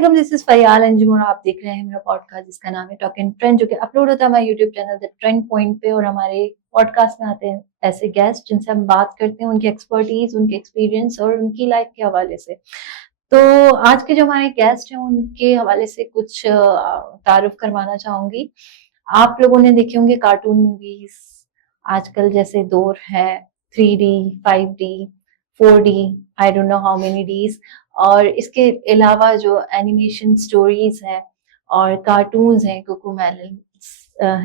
अस्सलाम, this is फरियाल अंजुम और आप देख रहे हैं मेरा पॉडकास्ट जिसका नाम है टॉक एंड ट्रेंड, जो कि अपलोड होता है हमारे YouTube channel the trend point पे। और हमारे पॉडकास्ट में आते हैं ऐसे गेस्ट जिनसे हम बात करते हैं उनकी एक्सपर्टीज, उनके एक्सपीरियंस और उनकी लाइफ के हवाले से। तो आज के जो हमारे गेस्ट हैं उनके हवाले से कुछ तारुफ करवाना चाहूंगी। आप लोगों ने देखे होंगे कार्टून मूवीज, आजकल जैसे दौर है 3D, 5D, 4D, I don't know how many Ds. और इसके अलावा जो एनिमेशन स्टोरीज हैं और कार्टून्स हैं, कोकोमेलन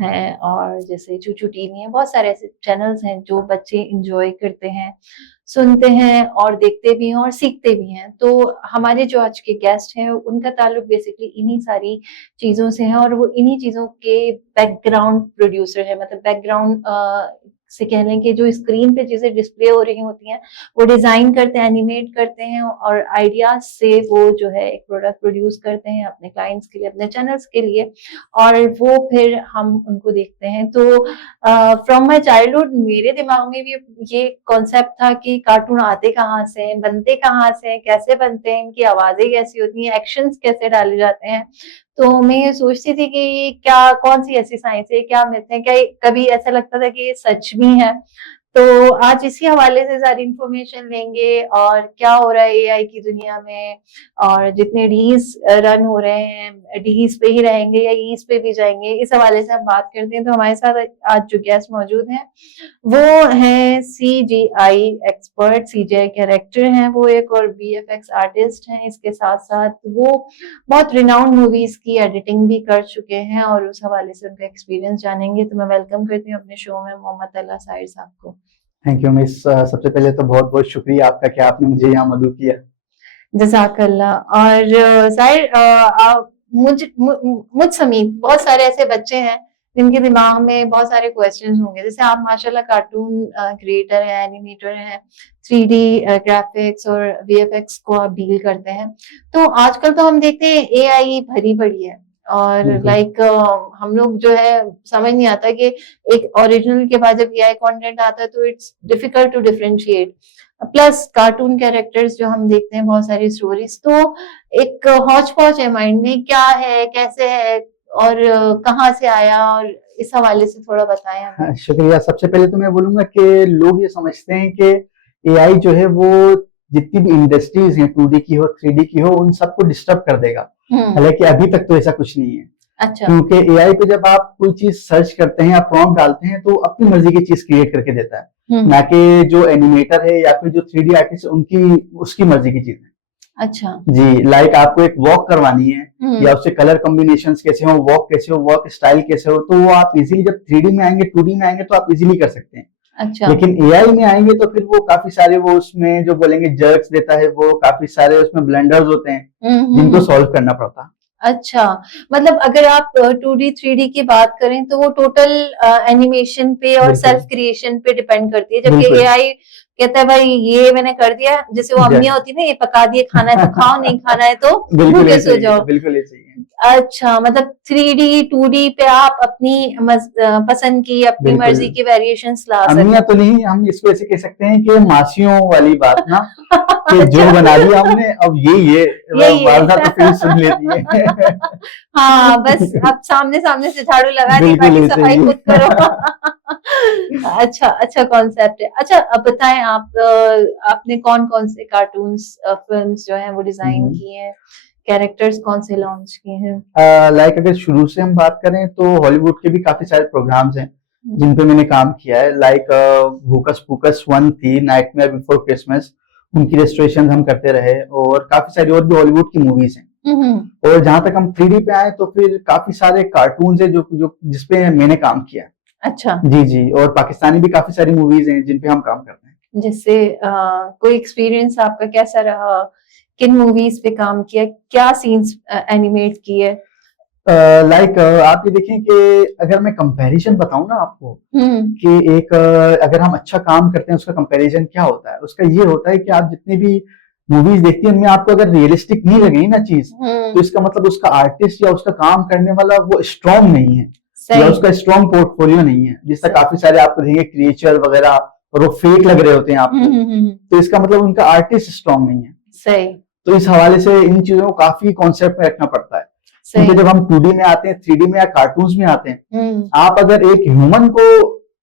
हैं और जैसे चूचू टीवी हैं, बहुत सारे ऐसे चैनल्स हैं जो बच्चे इंजॉय करते हैं, सुनते हैं और देखते भी हैं और सीखते भी हैं। तो हमारे जो आज के गेस्ट हैं उनका ताल्लुक बेसिकली इन्हीं सारी चीजों से है और वो इन्हीं चीजों के बैकग्राउंड प्रोड्यूसर है। मतलब बैकग्राउंड से कह लें कि जो स्क्रीन पे चीजें डिस्प्ले हो रही होती हैं वो डिजाइन करते हैं, एनिमेट करते हैं और आइडियाज से वो जो है एक प्रोडक्ट प्रोड्यूस करते हैं अपने क्लाइंट्स के लिए, अपने चैनल्स के लिए, और वो फिर हम उनको देखते हैं। तो फ्रॉम माय चाइल्डहुड मेरे दिमाग में भी ये कॉन्सेप्ट था कि कार्टून आते कहाँ से हैं, बनते कहाँ से हैं, कैसे बनते हैं, इनकी आवाजें कैसी होती हैं, एक्शंस कैसे डाले जाते हैं। तो मैं ये सोचती थी कि क्या कौन सी ऐसी साइंस है, क्या मिथ है, क्या कभी ऐसा लगता था कि ये सच भी है। तो आज इसी हवाले से सारी इंफॉर्मेशन लेंगे और क्या हो रहा है एआई की दुनिया में, और जितने डीज रन हो रहे हैं डीज पे ही रहेंगे या ईज पे भी जाएंगे, इस हवाले से हम बात करते हैं। तो हमारे साथ आज जो गेस्ट मौजूद हैं वो हैं CGI एक्सपर्ट, CGI कैरेक्टर हैं वो एक, और VFX आर्टिस्ट हैं। इसके साथ साथ वो बहुत रिनाउंड मूवीज की एडिटिंग भी कर चुके हैं और उस हवाले से उनका एक्सपीरियंस जानेंगे। तो मैं वेलकम करती हूँ अपने शो में मोहम्मद अल्लाह साहिर साहब को। Thank you miss. सबसे पहले तो बहुत बहुत शुक्रिया आपका कि आपने मुझे यहाँ मदद किया। जज़ाकल्लाह। और साहिर, मुझ समेत बहुत सारे ऐसे बच्चे हैं जिनके दिमाग में बहुत सारे क्वेश्चंस होंगे। जैसे आप माशाल्लाह कार्टून क्रिएटर हैं, एनिमेटर हैं, 3D ग्राफिक्स और VFX को आप डील करते हैं। तो आजकल तो हम देखते हैं AI भरी पड़ी है और लाइक हम लोग जो है समझ नहीं आता कि एक ओरिजिनल के बाद जब AI कंटेंट आता है तो it's difficult to differentiate. Plus cartoon characters जो हम देखते हैं, बहुत सारी स्टोरीज, तो एक हौच पौच है माइंड में, क्या है, कैसे है और कहाँ से आया, और इस हवाले से थोड़ा बताएं हमें। शुक्रिया। सबसे पहले तो मैं बोलूंगा कि लोग ये समझते हैं कि AI जो है वो जितनी भी इंडस्ट्रीज हैं 2D की हो 3D की हो उन सबको डिस्टर्ब कर देगा। हालांकि अभी तक तो ऐसा कुछ नहीं है। अच्छा। क्योंकि AI पे जब आप कोई चीज सर्च करते हैं या प्रॉम्प्ट डालते हैं तो अपनी मर्जी की चीज क्रिएट करके देता है, ना कि जो एनिमेटर है या फिर जो 3D आर्टिस्ट है उनकी उसकी मर्जी की चीज है। अच्छा जी, लाइक आपको एक वॉक करवानी है या उससे कलर कॉम्बिनेशंस कैसे हो, वॉक कैसे हो, वॉक स्टाइल कैसे हो, तो वो आप इजीली जब 3D में आएंगे 2D में आएंगे तो आप इजीली कर सकते हैं। अच्छा। लेकिन AI में आएंगे तो फिर वो काफी सारे वो उसमें जो बोलेंगे जर्क्स देता है, वो काफी सारे उसमें ब्लेंडर्स होते हैं जिनको सॉल्व करना पड़ता है। अच्छा, मतलब अगर आप 2D 3D की बात करें तो वो टोटल एनिमेशन पे और सेल्फ क्रिएशन पे डिपेंड करती है, जबकि AI कहता है भाई ये मैंने कर दिया, जैसे वो अम्मियां होती है ना, ये पका दिए, खाना है तो खाओ, नहीं खाना है तो भूखे सो जाओ। बिल्कुल ऐसे ही है। अच्छा, मतलब 3D 2D पे आप अपनी पसंद की, अपनी मर्जी की वेरिएशंस ला सकते हैं। अम्मियां तो नहीं, हम इसको ऐसे कह सकते हैं कि मासियों वाली बात ना कि जो बना दिया हमने अब यही वारदात तो फिर सुन लेती है। हाँ, बस अब सामने सामने से झाड़ू लगा दी, बाकी सफाई खुद करो। अच्छा अच्छा कॉन्सेप्ट है। अच्छा, अब बताएं आप, आपने कौन कौन से कार्टून्स फिल्म्स जो हैं वो डिजाइन किए हैं, कैरेक्टर्स कौन से लॉन्च किए हैं? लाइक अगर शुरू से हम बात करें तो हॉलीवुड के भी काफी सारे प्रोग्राम्स हैं जिन पे मैंने काम किया है। लाइक होकस पोकस 1 थी, नाइटमेयर बिफोर क्रिसमस, उनकी रेस्टोरेशन हम करते रहे, और काफी सारी और भी हॉलीवुड की मूवीज हैं। और जहां तक हम 3D पे आए तो फिर काफी सारे कार्टून्स हैं जो जिसपे मैंने काम किया। अच्छा जी जी, और पाकिस्तानी भी काफी सारी मूवीज हैं जिन पे हम काम करते हैं। जैसे कोई एक्सपीरियंस आपका कैसा रहा, किन मूवीज पे काम किया, क्या सीन्स एनिमेट किए? लाइक आप ये देखें कि अगर मैं कंपैरिजन बताऊं ना आपको कि एक अगर हम अच्छा काम करते हैं उसका कंपैरिजन क्या होता है, उसका ये होता है कि आप जितनी भी मूवीज देखती हैं उनमें आपको अगर रियलिस्टिक नहीं लग रही ना चीज, तो इसका मतलब उसका आर्टिस्ट या उसका काम करने वाला वो स्ट्रॉन्ग नहीं है या उसका स्ट्रॉन्ग पोर्टफोलियो नहीं है। जिस तरह काफी सारे आपको देखेंगे क्रिएचर वगैरह और वो फेक लग रहे होते हैं आपको, तो इसका मतलब उनका आर्टिस्ट स्ट्रॉन्ग नहीं है। सही। तो इस हवाले से इन चीजों को काफी कॉन्सेप्ट में रखना पड़ता है, सही। क्योंकि जब हम 2D में आते हैं, 3D में या कार्टून्स में आते हैं, आप अगर एक ह्यूमन को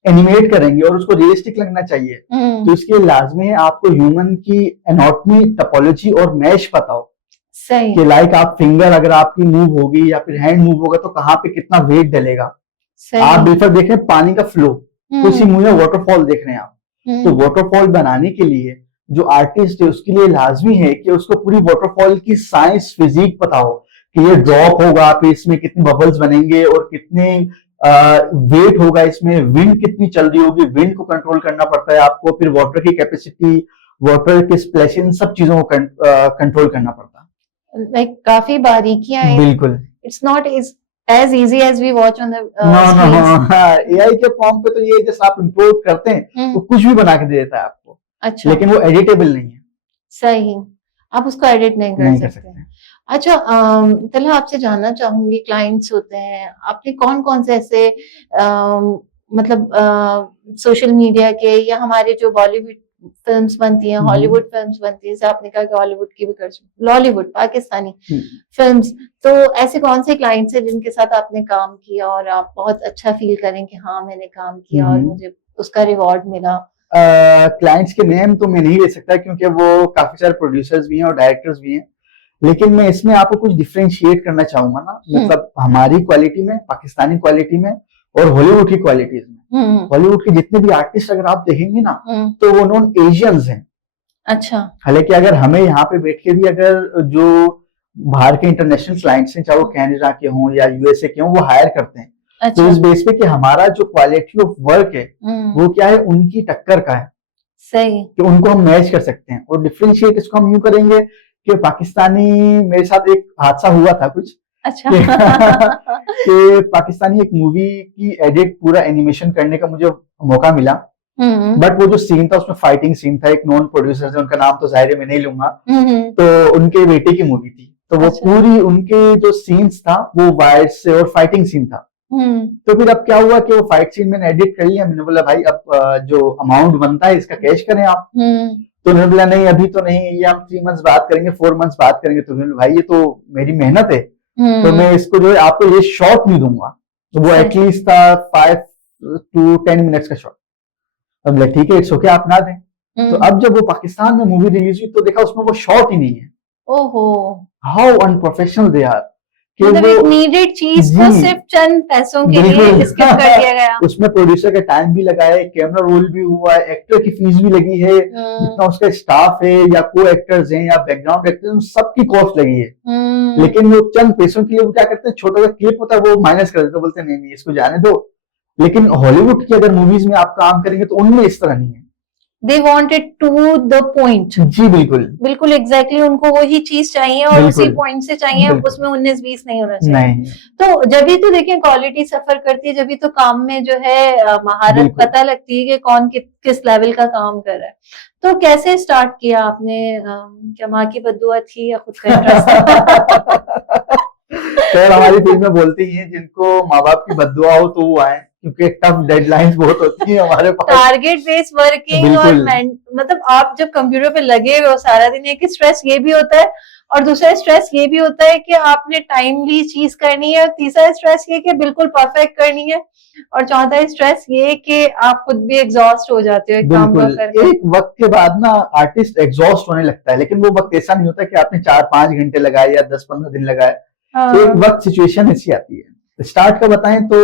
एनिमेट करेंगे और उसको रियलिस्टिक लगना चाहिए, तो इसके लिए लाजमी है आपको ह्यूमन की एनाटॉमी, टोपोलॉजी और मैश पता हो सही। कि लाइक आप फिंगर अगर आपकी मूव होगी या फिर हैंड मूव होगा तो कहाँ पे कितना वेट डलेगा। आप बिल्कुल देख रहे हैं पानी का फ्लो, उसी मुंह में वाटरफॉल देख रहे हैं आप, तो वाटरफॉल बनाने के लिए जो आर्टिस्ट है उसके लिए लाजमी है कि उसको पूरी वाटरफॉल की साइंस, फिजिक पता हो कि ये ड्रॉप होगा फिर इसमें कितने बबल्स बनेंगे और कितने वेट होगा, इसमें विंड कितनी चल रही होगी, विंड को कंट्रोल करना पड़ता है आपको, फिर वाटर की कैपेसिटी, वाटर के स्प्लैशिंग, सब चीजों को कंट्रोल करना पड़ता है। लाइक काफी बारीकियां हैं। बिल्कुल, it's not as easy as we watch on the no AI के फॉर्म पे तो ये जैसे आप इंपोर्ट करते हैं तो कुछ भी बना के दे देता है आपको, अच्छा, लेकिन वो एडिटेबल नहीं है। सही, आप उसको एडिट नहीं कर सकते। अच्छा, तलहा आपसे जानना चाहूंगी, क्लाइंट्स होते हैं, आपने कौन कौन से ऐसे मतलब सोशल मीडिया के या हमारे जो बॉलीवुड फिल्म्स बनती हैं, हॉलीवुड फिल्म्स बनती है, जैसे आपने कहा कि हॉलीवुड की भी कर, लॉलीवुड, पाकिस्तानी फिल्म्स, तो ऐसे कौन से क्लाइंट्स हैं जिनके साथ आपने काम किया और आप बहुत अच्छा फील करें कि हाँ मैंने काम किया और मुझे उसका रिवॉर्ड मिला? क्लाइंट्स के नेम तो मैं नहीं ले सकता क्योंकि वो काफी सारे प्रोड्यूसर्स भी हैं और डायरेक्टर्स भी हैं, लेकिन मैं इसमें आपको कुछ डिफरेंशिएट करना चाहूंगा ना, मतलब हमारी क्वालिटी में, पाकिस्तानी क्वालिटी में और हॉलीवुड की क्वालिटीज में। हॉलीवुड के जितने भी आर्टिस्ट अगर आप देखेंगे ना तो वो नॉन एशियंस हैं। अच्छा, हालांकि अगर हमें यहाँ पे बैठ के भी अगर जो बाहर के इंटरनेशनल क्लाइंट्स हैं, चाहे वो कनाडा के हों या यूएसए के हों, वो हायर करते हैं। अच्छा। तो इस बेस पे कि हमारा जो क्वालिटी ऑफ वर्क है वो क्या है, उनकी टक्कर का है, सही, कि उनको हम मैच कर सकते हैं। और डिफरेंशिएट इसको हम यूं करेंगे कि पाकिस्तानी, मेरे साथ एक हादसा हुआ था कुछ, अच्छा कि पाकिस्तानी एक मूवी की एडिट पूरा एनिमेशन करने का मुझे मौका मिला, बट वो जो सीन था उसमें फाइटिंग सीन था, एक नॉन प्रोड्यूसर है, उनका नाम तो जाहिर है मैं नहीं लूंगा, तो उनके बेटे की मूवी थी, तो वो अच्छा। पूरी उनके जो सीन्स था वो वायर्स से और फाइटिंग सीन था। तो फिर अब क्या हुआ कि वो फाइट सीन मैंने एडिट कर लिया, मैंने बोला भाई अब जो अमाउंट बनता है इसका कैश करें आप, तो उन्होंने बोला नहीं अभी तो नहीं, ये हम 3 मंथ्स बात करेंगे, 4 मंथ्स बात करेंगे। तो भाई ये तो मेरी मेहनत है, तो मैं इसको जो है आपको ये शॉट नहीं दूंगा, तो वो एटलीस्ट था 5 to 10 मिनट्स का शॉट। अब बोला ठीक है इट्स ओके, आप ना दें। तो अब जब वो पाकिस्तान में मूवी रिलीज हुई तो देखा उसमें वो शॉट ही नहीं है। ओहो, हाउ अनप्रोफेशनल दे आर, मतलब एक नीडेड चीज को सिर्फ चंद पैसों के लिए स्किप कर दिया गया। उसमें प्रोड्यूसर का टाइम भी लगा है, कैमरा रोल भी हुआ है, एक्टर की फीस भी लगी है, जितना उसका स्टाफ है या को एक्टर्स हैं या बैकग्राउंड एक्टर्स, सबकी कॉस्ट लगी है, लेकिन वो चंद पैसों के लिए वो क्या करते हैं, छोटा सा क्लिप होता है वो माइनस कर देते, बोलते नहीं नहीं इसको जाने दो। लेकिन हॉलीवुड की अगर मूवीज में आप काम करेंगे तो उनमें इस तरह नहीं है, they wanted to the point. जी बिल्कुल बिल्कुल एग्जैक्टली, उनको वही चीज चाहिए और उसी पॉइंट से चाहिए, उसमें 19-20 नहीं होना चाहिए। नहीं। तो जब भी तो देखिए क्वालिटी सफर करती है, जब भी तो काम में जो है महारत पता लगती है कि कौन किस लेवल का काम कर रहा है। तो कैसे स्टार्ट किया आपने, क्या माँ की बद्दुआ थी या खुद का इंटरेस्ट? खैर हमारी फिल्म में बोलते ही हैं जिनको माँ बाप की बद्दुआ हो तो वो आए, क्योंकि टफ डेडलाइंस बहुत होती है हमारे पास, टारगेट बेस्ड वर्किंग, और मतलब आप जब कंप्यूटर पे लगे हुए हो सारा दिन, एक स्ट्रेस ये भी होता है और दूसरा स्ट्रेस ये भी होता है कि आपने टाइमली चीज करनी है, तीसरा स्ट्रेस ये कि बिल्कुल परफेक्ट करनी है, और चौथा स्ट्रेस ये कि आप खुद भी एग्जॉस्ट हो जाते हो एक काम करके। एक वक्त के बाद ना आर्टिस्ट एग्जॉस्ट होने लगता है, लेकिन वो वक्त ऐसा नहीं होता कि आपने 4-5 घंटे लगाए या 10-15 दिन लगाए। एक वक्त सिचुएशन ऐसी आती है। स्टार्ट का बताएं तो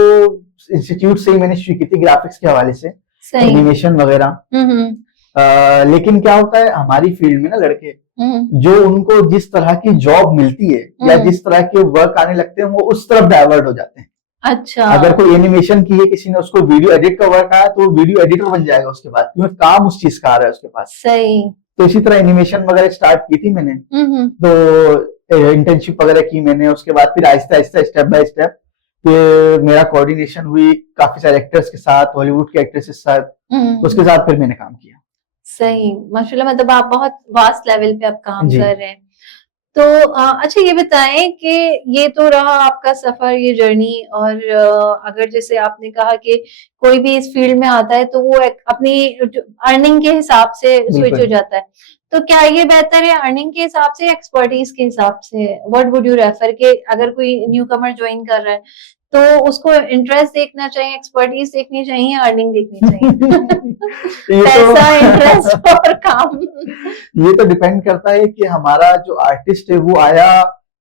इंस्टीट्यूट से ही मैंने शुरू की थी ग्राफिक्स के हवाले से, एनिमेशन वगैरह। लेकिन क्या होता है हमारी फील्ड में ना, लड़के जो उनको जिस तरह की जॉब मिलती है या जिस तरह के वर्क आने लगते हैं वो उस तरफ डाइवर्ट हो जाते हैं। अच्छा, अगर कोई एनिमेशन की है, किसी ने उसको वीडियो एडिट का वर्क आया तो वीडियो एडिटर बन जाएगा उसके बाद, क्योंकि काम उस चीज का आ रहा है उसके पास। सही। तो इसी तरह एनिमेशन वगैरह स्टार्ट की थी मैंने, तो इंटर्नशिप वगैरह की मैंने, उसके बाद फिर Aahista Aahista step by step फिर मेरा कोऑर्डिनेशन हुई काफी सारे एक्टर्स के साथ, हॉलीवुड के एक्टर्स के साथ, उसके साथ फिर मैंने काम किया। सही, माशाल्लाह, मतलब आप बहुत वास्ट लेवल पे आप काम कर रहे हैं। तो अच्छा ये बताएं कि ये तो रहा आपका सफर, ये जर्नी, और अगर जैसे आपने कहा कि कोई भी इस फील्ड में आता है तो वो अपनी अर्निंग के हिसाब से स्विच हो बिल्कुल। जाता है, तो क्या ये बेहतर है अर्निंग के हिसाब से, एक्सपर्टीज के हिसाब से? व्हाट वुड यू रेफर कि अगर कोई न्यू कमर ज्वाइन कर रहा है तो उसको इंटरेस्ट देखना चाहिए, एक्सपर्टीज देखनी चाहिए, अर्निंग देखनी चाहिए? ये पैसा, इंटरेस्ट तो और काम। ये तो डिपेंड करता है कि हमारा जो आर्टिस्ट है वो आया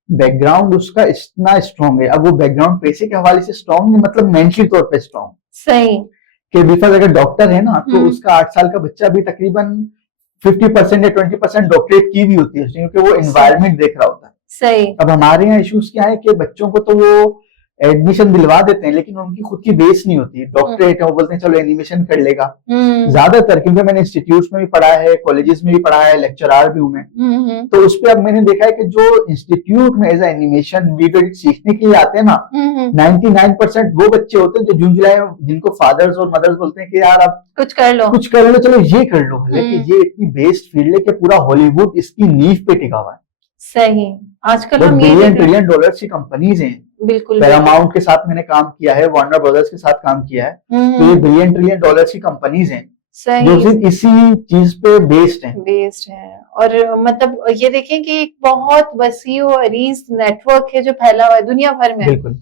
बैकग्राउंड उसका इतना स्ट्रांग है। अब वो बैकग्राउंड पैसे के हवाले से स्ट्रांग नहीं, मतलब मेंटली तौर पे स्ट्रांग। सही। कि बिकॉज अगर डॉक्टर है ना तो हम्म। उसका 8 साल का बच्चा भी तकरीबन 50% या 20% डॉक्टरेट की भी होती है उसने, क्योंकि वो एनवायरमेंट देख रहा होता है। सही। अब हमारे यहाँ इश्यूज क्या है कि बच्चों को तो वो एडमिशन दिलवा देते हैं लेकिन उनकी खुद की बेस नहीं होती। डॉक्टरेट है, वो बोलते हैं चलो एनिमेशन कर लेगा ज्यादातर, क्योंकि मैंने इंस्टीट्यूट में भी पढ़ा है, कॉलेजेस में भी पढ़ा है, लेक्चरर भी हूं मैं। तो उस पर अब मैंने देखा है कि जो इंस्टीट्यूट में एज एनिमेशन वीडियो एडिट सीखने के लिए आते हैं ना, 99% वो बच्चे होते हैं जो जून जुलाई में जिनको फादर्स और मदर्स बोलते हैं कि यार अब कुछ कर लो, कुछ कर लो, चलो ये कर लो। लेकिन ये इतनी बेस्ड फील्ड है कि पूरा हॉलीवुड इसकी नींव पे टिका हुआ है। सही। आजकल वो हम ये बिलियन देख रहे ट्रिलियन डॉलर्स की कंपनीज हैं। हैं। बिल्कुल। पैरामाउंट के साथ मैंने काम किया है, वार्नर ब्रदर्स के साथ काम किया है, तो ये बिलियन ट्रिलियन डॉलर्स की कंपनीज हैं जो सही। सिर्फ इसी चीज पे बेस्ड हैं। बेस्ड है, और मतलब ये देखें कि एक बहुत वसी और अरीज नेटवर्क है जो फैला हुआ है दुनिया भर में। बिल्कुल।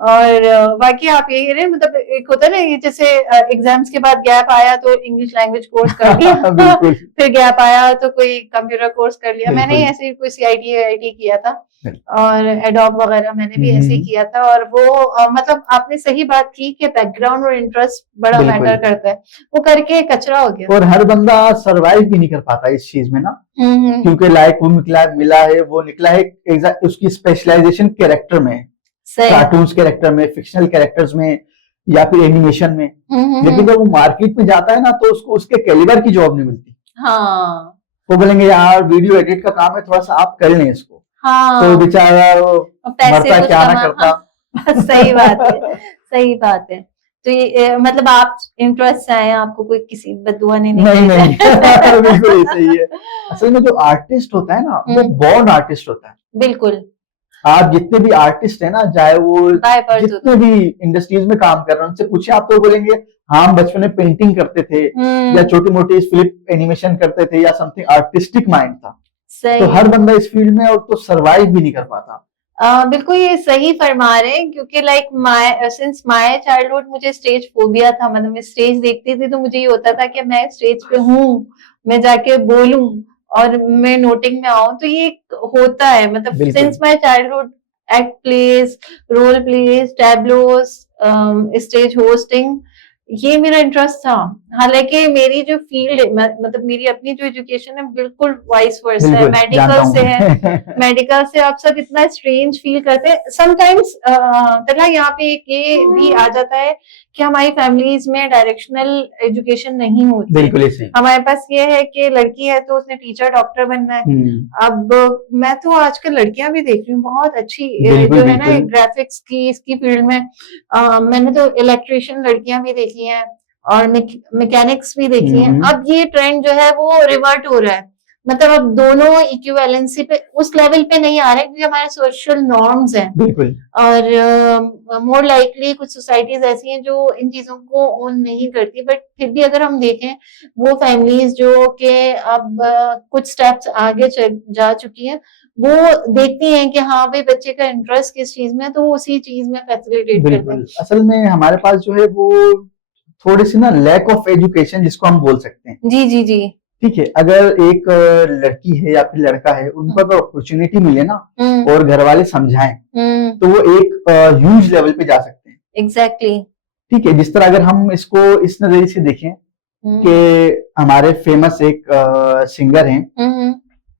और बाकी आप यही कह रहे हैं, मतलब एक होता है ना ये, जैसे एग्जाम्स के बाद गैप आया तो इंग्लिश लैंग्वेज कोर्स कर लिया बिल्कुल। फिर गैप आया तो कोई कंप्यूटर कोर्स कर लिया। मैंने बिल्कुल। ऐसे कोई CIT किया था बिल्कुल। और एडोब वगैरह मैंने भी ऐसे ही किया था। और वो मतलब आपने सही बात की कि बैकग्राउंड और इंटरेस्ट बड़ा बिल्कुल। मैटर करता है। वो करके कचरा हो गया। और हर बंदा सरवाइव भी नहीं कर पाता इस चीज में ना, क्योंकि लाइक वो मिला है, वो निकला है उसकी स्पेशलाइजेशन कैरेक्टर में, कार्टून्स कैरेक्टर में, फिक्शनल कैरेक्टर्स में, या फिर एनिमेशन में। लेकिन जब वो मार्केट में जाता है ना तो उसको उसके कैलिबर की जॉब नहीं मिलती। हाँ। वो बोलेंगे यार वीडियो एडिट का काम है, थोड़ा सा आप कर लें इसको। हाँ। तो बेचारा पैसे मरता क्या ना करता। हाँ। सही बात है, सही बात है। तो ये मतलब आप इंटरेस्ट आए, आपको कोई किसी बदुआ ने नहीं बिल्कुल सही है। असल में जो आर्टिस्ट होता है ना वो बॉर्न आर्टिस्ट होता है। बिल्कुल। आप जितने भी आर्टिस्ट है ना, चाहे वो जितने भी इंडस्ट्रीज में काम कर रहे हैं, उनसे पूछे आप तो बोलेंगे हाँ हम बचपन में पेंटिंग करते थे या छोटी मोटी फ्लिप एनिमेशन करते थे या समथिंग आर्टिस्टिक माइंड था। तो हर बंदा इस फील्ड में और तो सरवाइव भी नहीं कर पाता। बिल्कुल ये सही फरमा रहे हैं, क्योंकि लाइक सिंस माय चाइल्डहुड मुझे स्टेज फोबिया था। मतलब मैं स्टेज देखती थी तो मुझे ये होता था कि मैं स्टेज पे हूँ, मैं जाके बोलूं और मैं नोटिंग में आऊं। तो ये होता है, मतलब since my childhood act plays, role plays, tableaus, stage hosting, ये मेरा इंटरेस्ट था। हालांकि मेरी जो फील्ड है, मतलब मेरी अपनी जो एजुकेशन है बिल्कुल वाइस वर्सा है, मेडिकल से है। मेडिकल से आप सब इतना स्ट्रेंज फील करते हैं समटाइम्स। यहाँ पे एक ये भी आ जाता है कि हमारी फैमिलीज में डायरेक्शनल एजुकेशन नहीं होती। बिल्कुल ऐसे हमारे पास ये है कि लड़की है तो उसने टीचर डॉक्टर बनना है। अब मैं तो आजकल लड़कियां भी देख रही हूँ बहुत अच्छी जो है ना ग्राफिक्स की इसकी फील्ड में। मैंने तो इलेक्ट्रिशियन लड़कियां भी देखी हैं और मैकेनिक्स भी देखी हैं। अब ये ट्रेंड जो है वो रिवर्ट हो रहा है, मतलब अब दोनों इक्विवेलेंसी पे उस लेवल पे नहीं आ रहे क्योंकि हमारे सोशल नॉर्म्स हैं। बिल्कुल। और मोर लाइकली कुछ सोसाइटीज ऐसी हैं जो इन चीजों को ओन नहीं करती, बट फिर भी अगर हम देखें वो फैमिलीज जो कि अब कुछ स्टेप्स आगे जा चुकी हैं, वो देखती हैं कि हाँ भाई बच्चे का इंटरेस्ट किस चीज में है तो वो उसी चीज में फैसिलिटेट करते हैं। असल में हमारे पास जो है वो थोड़ी सी ना लैक ऑफ एजुकेशन जिसको हम बोल सकते हैं। जी जी जी। ठीक है, अगर एक लड़की है या फिर लड़का है, उनको अगर अपॉर्चुनिटी मिले ना और घर वाले समझाएं तो वो एक ह्यूज लेवल पे जा सकते हैं। एग्जैक्टली। ठीक है, जिस तरह अगर हम इसको इस नजरिए से देखें कि हमारे फेमस एक सिंगर हैं,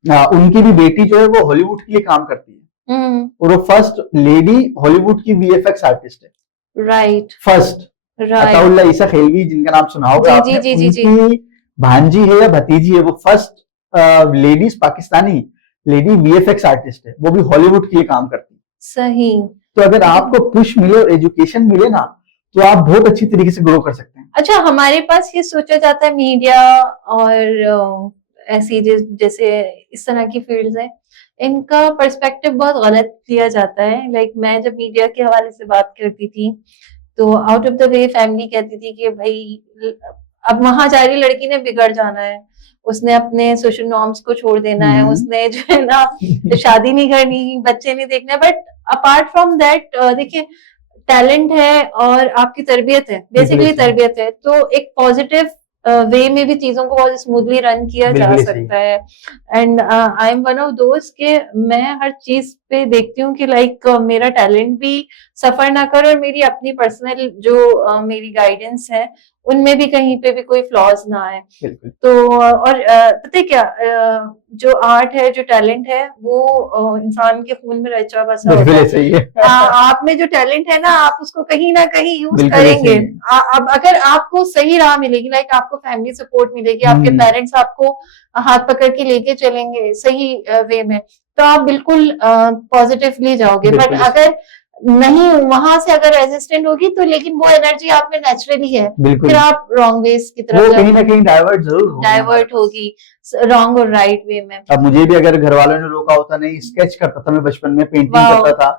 उनकी भी बेटी जो है वो हॉलीवुड के लिए काम करती है और वो फर्स्ट लेडी हॉलीवुड की VFX आर्टिस्ट है। राइट। फर्स्ट अताउल्ला ईसा खिलजी, जिनका नाम सुना होगा आपने, उनकी भांजी है या भतीजी है, वो first ladies Pakistani lady VFX artist है, वो भी हॉलीवुड के लिए काम करती है। सही। तो अगर आपको पुश मिले और एजुकेशन मिले ना तो आप बहुत अच्छी तरीके से ग्रो कर सकते हैं। अच्छा, हमारे पास ये सोचा जाता है मीडिया और ऐसी जैसे इस तरह की फील्ड्स है इनका पर्सपेक्टिव बहुत गलत लिया जाता है। लाइक मैं जब मीडिया के हवाले से बात करती थी तो out of the way family कहती थी कि भाई अब वहां जा रही लड़की ने बिगड़ जाना है, उसने अपने सोशल नॉर्म्स को छोड़ देना है, उसने जो है ना शादी नहीं करनी, बच्चे नहीं देखने। बट अपार्ट फ्रॉम दैट देखिए टैलेंट है और आपकी तरबियत है, बेसिकली तरबियत है, तो एक पॉजिटिव वे में भी चीजों को बहुत स्मूथली रन किया जा सकता है। And I am one of दोस्त के मैं हर चीज पे देखती हूँ कि लाइक मेरा टैलेंट भी सफर ना करे और मेरी अपनी पर्सनल जो मेरी गाइडेंस है उनमें भी कहीं पे भी कोई फ्लॉज ना आए। तो और पता है क्या, जो आर्ट है, जो टैलेंट है, वो इंसान के खून में रचा बसा होता है। आप में जो टैलेंट है ना, आप उसको कहीं ना कहीं यूज करेंगे। अब अगर आपको सही राह मिलेगी, लाइक आपको फैमिली सपोर्ट मिलेगी, आपके पेरेंट्स आपको हाथ पकड़ के लेके चलेंगे सही वे में, तो आप बिल्कुल पॉजिटिवली जाओगे। बट अगर नहीं, वहां से अगर रेजिस्टेंट होगी तो लेकिन वो एनर्जी आप में नेचुरली है, फिर आप रॉन्ग वेज की तरफ कहीं ना कहीं डाइवर्ट होगी रॉन्ग और राइट वे में। अब मुझे भी अगर घर वालों ने रोका होता, नहीं स्केच करता था मैं बचपन में, पेंटिंग करता था,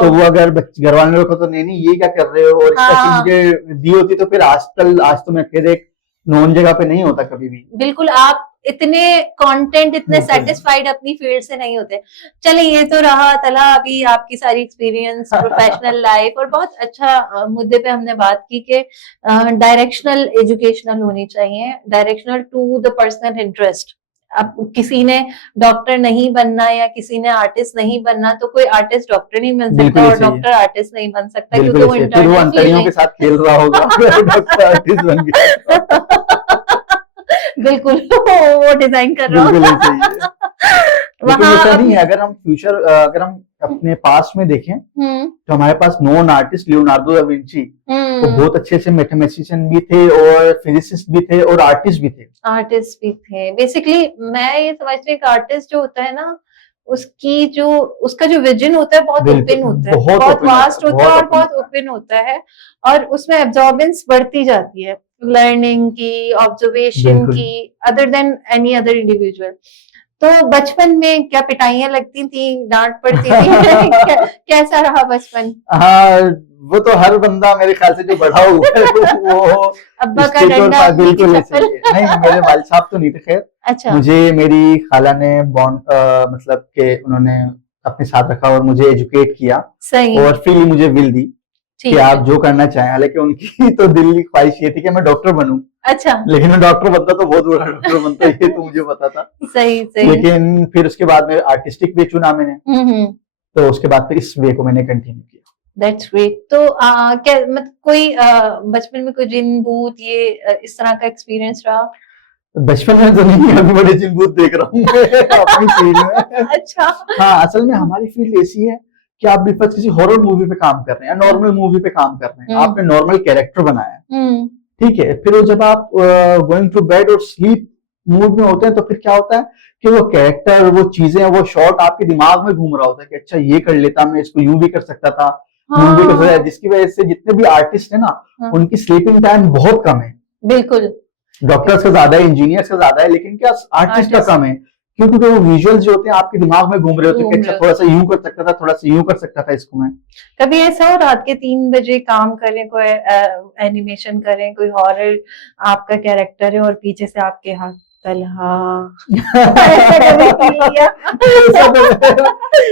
तो वो अगर घर वालों ने रोका तो नहीं ये क्या कर रहे हो, और मुझे दी होती तो फिर आज तो मैं फिर एक नॉन जगह पे नहीं होता कभी भी। बिल्कुल, आप इतने कंटेंट, इतने सेटिस्फाइड अपनी फील्ड से नहीं होते। चलिए ये तो रहा तला अभी आपकी सारी एक्सपीरियंस, प्रोफेशनल लाइफ, और बहुत अच्छा मुद्दे पे हमने बात की कि डायरेक्शनल एजुकेशनल होनी चाहिए, directional to the personal interest. अब किसी ने डॉक्टर नहीं बनना या किसी ने आर्टिस्ट नहीं बनना, तो कोई आर्टिस्ट डॉक्टर नहीं बन सकता और डॉक्टर आर्टिस्ट नहीं बन सकता, क्योंकि वो इंटरनेट के साथ खेल रहा होगा डॉक्टर आर्टिस्ट बन गया। बिल्कुल वो डिजाइन कर रहा होगा। वहाँ ऐसा नहीं है। अगर हम अपने पास में देखें तो हमारे पास non artist Leonardo da Vinci, तो बहुत अच्छे से मैथमेटिशियन भी थे और फिजिसिस्ट भी थे और आर्टिस्ट भी थे। बेसिकली मैं ये समझती हूँ कि आर्टिस्ट जो होता है ना, उसका जो विजन होता है बहुत ओपन होता है, बहुत वास्ट होता है और बहुत ओपन होता है, और उसमें एब्जॉर्बेंस बढ़ती जाती है लर्निंग की, ऑब्जर्वेशन की, other than any other individual. तो बचपन में क्या पिटाइयां लगती थी, डांट पड़ती थी? कैसा रहा बचपन? हाँ, वो तो हर बंदा मेरे ख्याल से जो बड़ा हुआ है वो अब्बा का डंडा, बिल्कुल नहीं, मेरे वालिद साहब तो नहीं थे खैर। अच्छा। मुझे मेरी खाला ने मतलब के उन्होंने अपने साथ रखा और मुझे एजुकेट किया, सही, और फ्रीली मुझे विल दी कि आप जो करना चाहें। हालांकि उनकी तो दिल की ख्वाहिश ये थी कि मैं डॉक्टर बनूं। अच्छा। लेकिन मैं डॉक्टर बनता तो बहुत बड़ा डॉक्टर बनता, ये तो मुझे पता था। सही। लेकिन फिर उसके बाद में आर्टिस्टिक वे चुना मैंने, तो उसके बाद फिर इस वे को मैंने कंटिन्यू किया। That's great। तो क्या मतलब कोई बचपन में कोई जिन भूत ये इस तरह का एक्सपीरियंस रहा? बचपन में तो नहीं, अभी बड़े जिन भूत देख रहा हूँ अपनी फील्ड में। अच्छा। हाँ, असल में हमारी फील्ड ऐसी है कि आप बिल्कुल किसी हॉरर मूवी पे काम कर रहे हैं, नॉर्मल मूवी पे काम कर रहे हैं, आपने नॉर्मल कैरेक्टर बनाया, ठीक है, फिर वो जब आप गोइंग टू बेड और स्लीप मूड में होते हैं तो फिर क्या होता है कि वो कैरेक्टर, वो चीजें, वो शॉट आपके दिमाग में घूम रहा होता है कि अच्छा ये कर लेता, मैं इसको यूं भी कर सकता था, यूं भी कर सकता था, जिसकी वजह से जितने भी आर्टिस्ट है ना, उनकी स्लीपिंग टाइम बहुत कम है। बिल्कुल, डॉक्टर्स का ज्यादा है, इंजीनियर्स का ज्यादा है, लेकिन क्या आर्टिस्ट का कम है, क्योंकि वो विजुअल्स जो होते हैं आपके दिमाग में घूम रहे होते हैं कि अच्छा थोड़ा सा यूं कर सकता था, थोड़ा सा यूं कर सकता था इसको मैं। कभी ऐसा हो रात के 3 बजे काम करें, कोई एनिमेशन करें, कोई हॉरर आपका कैरेक्टर है और पीछे से आपके हाथ तलहा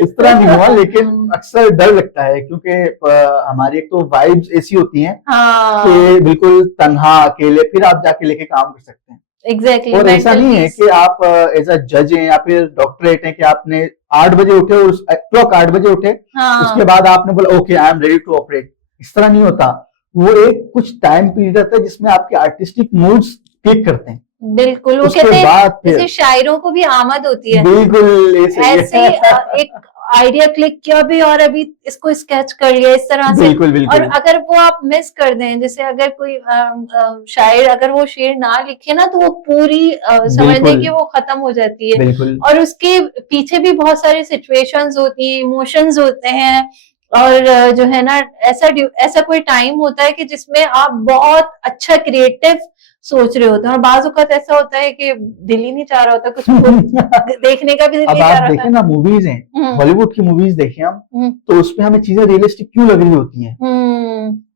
इस तरह नहीं हुआ, लेकिन अक्सर डर लगता है क्योंकि हमारी एक तो वाइब्स ऐसी होती हैं कि बिल्कुल तन्हा अकेले फिर आप जाके लेके काम कर सकते हैं। Exactly, और ऐसा नहीं है कि आप एज अ जज हैं या फिर डॉक्टरेट हैं कि आपने 8 बजे उठे और क्लॉक 8 बजे उठे, उसके बाद आपने बोला okay I am ready to operate, इस तरह नहीं होता। वो एक कुछ टाइम पीरियड रहता है जिसमें आपके आर्टिस्टिक मूड्स क्लिक करते हैं। बिल्कुल, वो कहते हैं जैसे शायरों को भी आमद होती है, बिल्कुल ऐसे एक आइडिया क्लिक किया भी और अभी इसको स्केच कर लिया इस तरह से। बिल्कुल। और अगर वो आप मिस कर दें, जैसे अगर कोई शायर अगर वो शेर ना लिखे ना, तो वो पूरी समझ लें कि वो खत्म हो जाती है, और उसके पीछे भी बहुत सारी सिचुएशंस होती हैं, इमोशंस होते हैं, और जो है ना, ऐसा कोई टाइम होता है कि जिसमें आप बहुत अच्छा क्रिएटिव सोच रहे होते हैं, और बाज़ औक़ात ऐसा होता है कि दिल ही नहीं चाह रहा होता, कुछ देखने का भी दिल अब नहीं आप चाह रहा देखें था। ना, मूवीज हैं, हॉलीवुड की मूवीज देखें हम, तो उसमें हमें चीजें रियलिस्टिक क्यों लग रही होती हैं?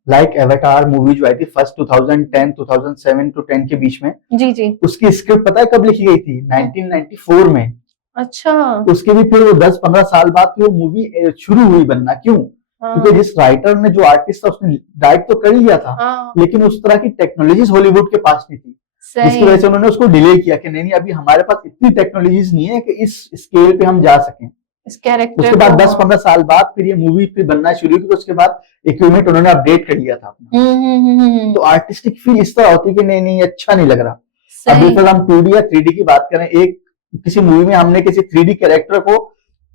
लाइक एवाटार मूवी जो आई थी फर्स्ट 2010 2007 टू 10 के बीच में, जी जी। उसकी स्क्रिप्ट पता है कब लिखी गई थी? 1994 में। अच्छा। उसके भी फिर वो 10-15 साल बाद फिर वो मूवी शुरू हुई बनना। क्यों? क्योंकि जिस राइटर ने, जो आर्टिस्ट था, उसने डायरेक्ट तो कर लिया था, लेकिन उस तरह की टेक्नोलॉजीज हॉलीवुड के पास नहीं थी, जिसकी वजह से उन्होंने उसको डिले किया कि नहीं अभी हमारे पास इतनी टेक्नोलॉजीज नहीं है कि इस स्केल पे हम जा सकें। इस कैरेक्टर उसके बाद 10-15 साल बाद फिर ये मूवी फिर बनना शुरू हुई, उसके बाद इक्विपमेंट उन्होंने अपडेट कर लिया था अपना। तो आर्टिस्टिक फील इस तरह होती है कि नहीं अच्छा नहीं लग रहा। अभी फिर हम 2D या 3D की बात करें, एक किसी मूवी में हमने किसी 3D कैरेक्टर को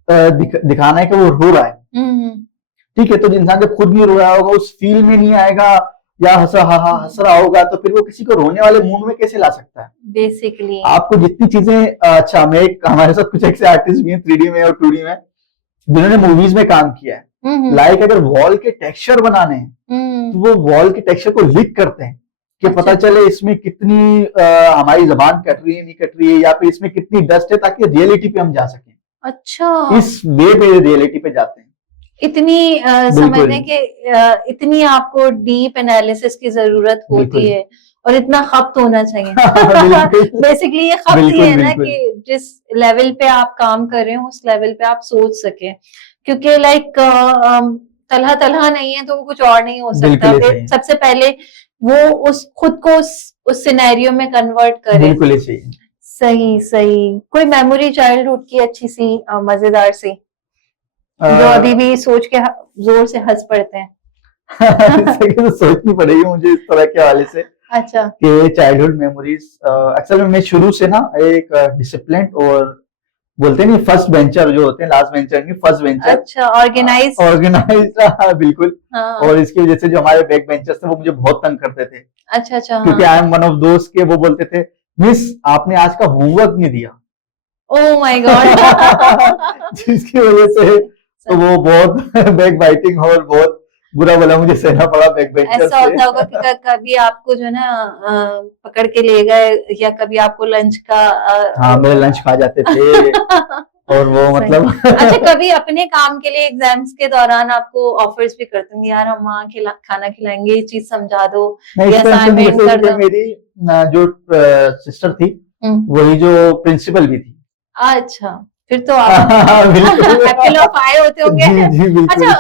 दिखाना है कि वो रो रहा है, ठीक है, तो इंसान जब खुद नहीं रो रहा होगा, उस फील में नहीं आएगा, या हंस रहा होगा, तो फिर वो किसी को रोने वाले मूड में कैसे ला सकता है? बेसिकली आपको जितनी चीजें, अच्छा मैं हमारे साथ कुछ ऐसे आर्टिस्ट भी हैं 3D में और 2D में जिन्होंने मूवीज में काम किया है। लाइक अगर वॉल के टेक्सचर बनाने हैं, तो वो वॉल के टेक्सचर को लिख करते हैं कि पता चले इसमें कितनी हमारी जबान कट रही है, नहीं कट रही है, या फिर इसमें कितनी डस्ट है, ताकि रियलिटी पे हम जा सकें। अच्छा, इस वे पे रियलिटी पे जाते हैं। इतनी समझने के इतनी आपको डीप एनालिसिस की जरूरत होती है, और इतना खप्त होना चाहिए। बेसिकली ये खप्त ही है ना कि जिस लेवल पे आप काम कर रहे हो उस लेवल पे आप सोच सके, क्योंकि लाइक तलहा नहीं है तो वो कुछ और नहीं हो सकता। सबसे पहले वो खुद को उस सिनेरियो में कन्वर्ट करे। बिल्कुल सही सही। कोई मेमोरी चाइल्डहुड की अच्छी सी मजेदार सी जो अभी भी सोच के जोर से हंस पड़ते हैं? तो सोचनी पड़ेगी मुझे इस तरह के हवाले से। अच्छा। कि चाइल्डहुड मेमोरीज, अक्सर मैं शुरू से ना एक डिसिप्लिन और बोलते हैं नहीं, फर्स्ट बेंचर जो होते हैं, लास्ट बेंचर नहीं, फर्स्ट बेंचर। अच्छा, ऑर्गेनाइज। बिल्कुल। और इसकी वजह से जो हमारे बैक बेंचर्स थे वो मुझे बहुत तंग करते थे। अच्छा। क्योंकि आई एम वन ऑफ दोस्त के, वो बोलते थे मिस आपने आज का होमवर्क नहीं दिया। Oh my God. जिसकी वजह से तो वो बहुत बैक बाइटिंग और बहुत बुरा भला मुझे सहना पड़ा बैक बेंचर से। ऐसा होता होगा कि कभी आपको जो है ना पकड़ के ले गए, या कभी आपको लंच का हाँ, मेरे लंच खा जाते थे। और वो मतलब अच्छा, कभी अपने काम के लिए एग्जाम्स के दौरान आपको ऑफर्स भी करते हैं, यार हम वहाँ खाना खिलाएंगे, ये चीज समझा दो, या असाइनमेंट कर दो? मेरी जो सिस्टर थी वही जो प्रिंसिपल भी थी। अच्छा, फिर तो आप एप्पल ऑफ आई होते होंगे। जी, अच्छा,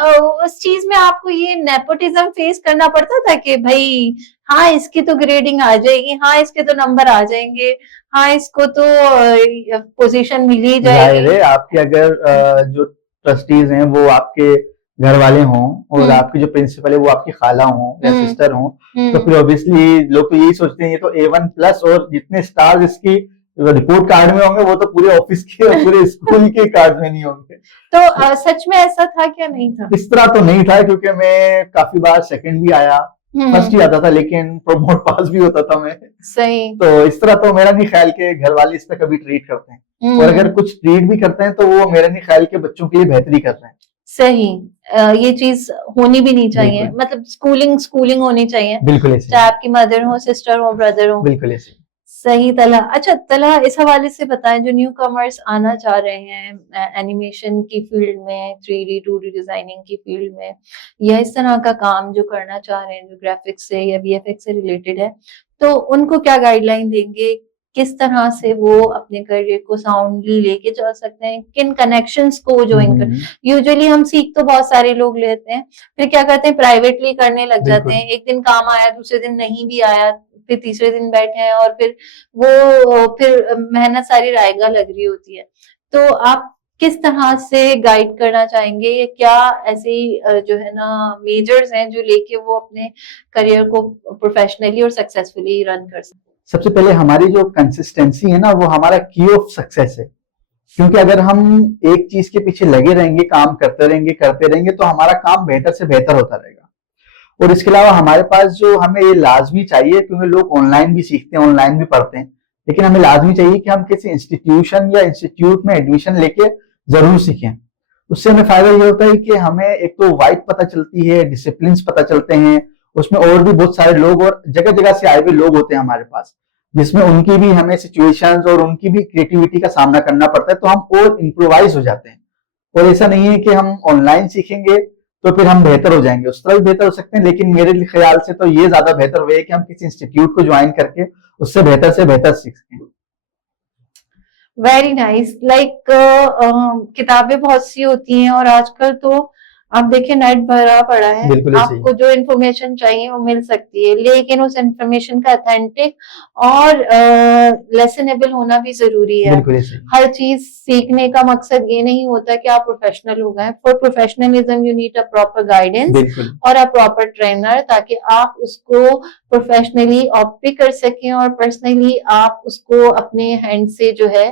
उस चीज में आपको ये नेपोटिज्म फेस करना पड़ता था कि भाई हाँ इसकी तो ग्रेडिंग आ जाएगी, हाँ इसके तो नंबर आ जाएंगे, हाँ इसको तो पोजीशन मिल ही जाएगी? आपके अगर जो ट्रस्टीज हैं वो आपके घर वाले हों, और आपकी जो प्रिंसिपल है वो आपकी खाला हो या सिस्टर हो, तो फिर ऑब्वियसली लोग तो यही सोचते हैं ये तो A1+, और जितने स्टार्स इसकी रिपोर्ट कार्ड में होंगे वो तो पूरे ऑफिस के और पूरे स्कूल के कार्ड में नहीं होंगे। तो सच में ऐसा था क्या? नहीं था इस तरह तो नहीं था, क्योंकि मैं काफी बार सेकंड भी आया, फर्स्ट ही आता था, लेकिन प्रमोट पास भी होता था मैं। सही। तो इस तरह तो मेरा नहीं ख्याल के घर वाले इस तरह कभी ट्रीट करते हैं, और अगर कुछ ट्रीट भी करते हैं तो वो मेरा नहीं ख्याल के बच्चों के लिए बेहतरी कर रहे हैं। सही। ये चीज होनी भी नहीं चाहिए, मतलब स्कूलिंग होनी चाहिए। बिल्कुल, चाहे आपकी मदर हो, सिस्टर हो, ब्रदर हो। बिल्कुल ऐसे। सही। तलहा, अच्छा तलहा, इस हवाले से बताएं, जो न्यू कमर्स आना चाह रहे हैं एनिमेशन की फील्ड में, 3D 2D डिजाइनिंग की फील्ड में, या इस तरह का काम जो करना चाह रहे हैं जो ग्राफिक्स से या VFX से रिलेटेड है, तो उनको क्या गाइडलाइन देंगे? किस तरह से वो अपने करियर को साउंडली लेके चल सकते हैं? किन कनेक्शंस को ज्वाइन कर? यूजुअली हम सीख तो बहुत सारे लोग लेते हैं, फिर क्या करते हैं प्राइवेटली करने लग जाते हैं, एक दिन काम आया, दूसरे दिन नहीं भी आया, फिर तीसरे दिन बैठे हैं, और फिर मेहनत सारी रायगा लग रही होती है। तो आप किस तरह से गाइड करना चाहेंगे? या क्या ऐसी जो है ना मेजर्स हैं जो लेके वो अपने करियर को प्रोफेशनली और सक्सेसफुली रन कर सकते? सबसे पहले हमारी जो कंसिस्टेंसी है ना, वो हमारा की ऑफ सक्सेस है। क्योंकि अगर हम एक चीज के पीछे लगे रहेंगे, काम करते रहेंगे, तो हमारा काम बेहतर से बेहतर होता रहेगा। और इसके अलावा हमारे पास जो हमें ये लाजमी चाहिए, क्योंकि लोग ऑनलाइन भी सीखते हैं, ऑनलाइन भी पढ़ते हैं, लेकिन हमें लाजमी चाहिए कि हम किसी इंस्टीट्यूशन या इंस्टीट्यूट में एडमिशन लेके जरूर सीखें। उससे हमें फायदा ये होता है कि हमें एक तो वाइब पता चलती है, डिसिप्लिन पता चलते हैं, उसमें और भी बहुत सारे लोग और जगह जगह से आए हुए लोग होते हैं हमारे पास, जिसमें उनकी भी हमें सिचुएशंस और उनकी भी क्रिएटिविटी का सामना करना पड़ता है, तो हम और इम्प्रोवाइज हो जाते हैं। और ऐसा नहीं है कि हम ऑनलाइन सीखेंगे तो फिर हम बेहतर हो जाएंगे, उस तरह भी बेहतर हो सकते हैं, लेकिन मेरे ख्याल से तो ये ज्यादा बेहतर हुए कि हम किसी इंस्टीट्यूट को ज्वाइन करके उससे बेहतर से बेहतर सीखें। Very nice. लाइक किताबें बहुत सी होती हैं और आजकल तो आप देखिए नेट भरा पड़ा है, बिल्कुल ऐसे ही। आपको जो इन्फॉर्मेशन चाहिए वो मिल सकती है, लेकिन उस इन्फॉर्मेशन का अथेंटिक और लेसनेबल होना भी जरूरी है। बिल्कुल ऐसे ही। हर चीज सीखने का मकसद ये नहीं होता कि आप प्रोफेशनल हो गए। For professionalism you need a proper guidance बिल्कुल और अ प्रॉपर ट्रेनर, ताकि आप उसको प्रोफेशनली ऑप्ट भी कर सकें और पर्सनली आप उसको अपने हैंड से जो है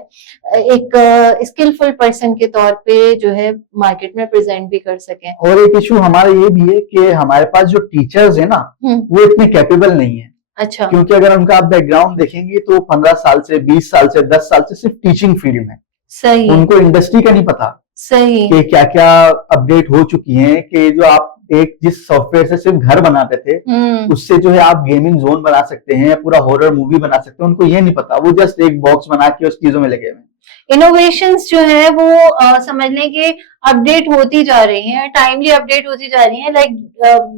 एक स्किलफुल पर्सन के तौर पे जो है मार्केट में प्रेजेंट भी कर सकें। और एक इशू हमारा ये भी है कि हमारे पास जो टीचर्स है ना, वो इतने कैपेबल नहीं है। अच्छा। क्योंकि अगर उनका आप बैकग्राउंड देखेंगे तो 15 साल से 20 साल से 10 साल से सिर्फ टीचिंग फील्ड में, सही। उनको इंडस्ट्री का नहीं पता सही। कि क्या क्या अपडेट हो चुकी है, कि जो आप एक जिस सॉफ्टवेयर से सिर्फ घर बनाते थे उससे जो है आप गेमिंग जोन बना सकते हैं, पूरा हॉरर मूवी बना सकते हैं, उनको ये नहीं पता, वो जस्ट एक बॉक्स बना के उस चीजों में लगे हुए। इनोवेशंस जो है वो समझ लें कि अपडेट होती जा रही हैं, टाइमली अपडेट होती जा रही हैं। Like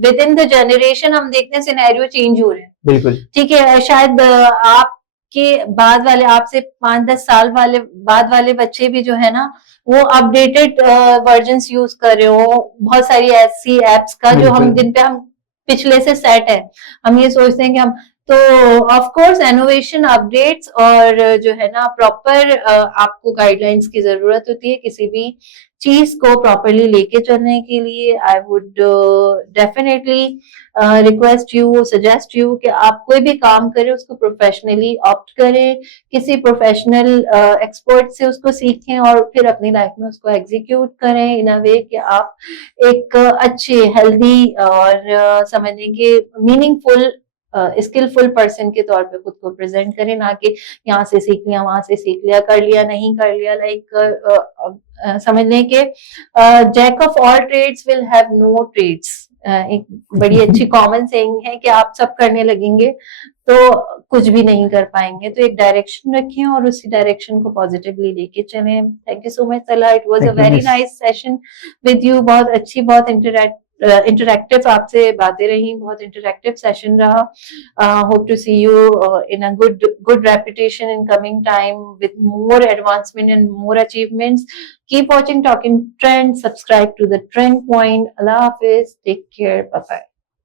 with in the generation हम देखते हैं सिनेरियो चेंज हो रहे हैं। बिल्कुल ठीक है, शायद आपके बाद वाले, आपसे 5-10 साल वाले बाद वाले बच्चे भी जो है ना वो अपडेटेड वर्जन यूज कर रहे हो। बहुत सारी ऐसी एप्स का जो हम जिन पे हम पिछले से सेट है, हम ये सोचते हैं कि हम तो ऑफ कोर्स इनोवेशन अपडेट्स और जो है ना प्रॉपर आपको गाइडलाइंस की जरूरत होती है किसी भी चीज को प्रॉपरली लेके चलने के लिए। I would definitely request you, suggest you कि आप कोई भी काम करें उसको प्रोफेशनली ऑप्ट करें, किसी प्रोफेशनल एक्सपर्ट से उसको सीखें और फिर अपनी लाइफ में उसको एग्जीक्यूट करें इन अ वे कि आप एक अच्छे, हेल्दी और समझने के मीनिंगफुल स्किलफुल पर्सन के तौर पे खुद को प्रेजेंट करें, ना कि यहाँ से सीख लिया, वहां से सीख लिया, कर लिया, नहीं कर लिया। लाइक समझ लें कि jack of all trades will have no trades. एक बड़ी अच्छी कॉमन सेइंग है कि आप सब करने लगेंगे तो कुछ भी नहीं कर पाएंगे। तो एक डायरेक्शन रखें और उसी डायरेक्शन को पॉजिटिवली लेके चलें। थैंक यू सो मच तला, it was a very nice session with you. बहुत अच्छी, बहुत इंटरैक्टिव आपसे बातें रही, बहुत इंटरैक्टिव सेशन रहा। Hope to see you in a good reputation in coming time with more advancement and more achievements. Keep watching Talking Trend, subscribe to the Trend Point. Allah Hafiz, take care, bye bye.